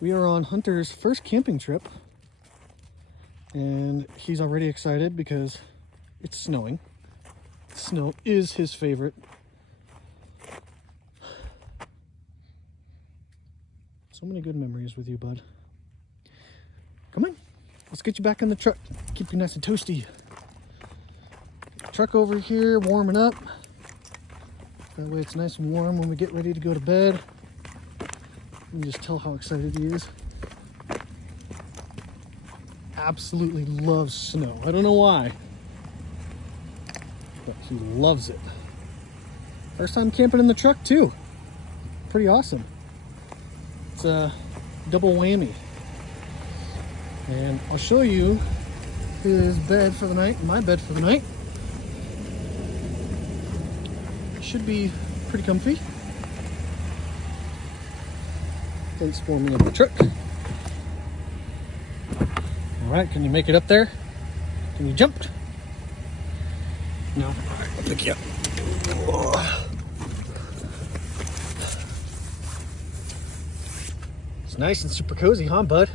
We are on Hunter's first camping trip, and he's already excited because it's snowing. Snow is his favorite. So many good memories with you, bud. Come on, let's get you back in the truck. Keep you nice and toasty. Truck over here warming up. That way it's nice and warm when we get ready to go to bed. You can just tell how excited he is. Absolutely loves snow. I don't know why, but he loves it. First time camping in the truck too. Pretty awesome. It's a double whammy. And I'll show you his bed for the night, my bed for the night. Should be pretty comfy. Thanks for me in the truck. All right, can you make it up there? Can you jump? No. All right, I'll pick you up. Oh. It's nice and super cozy, huh, bud?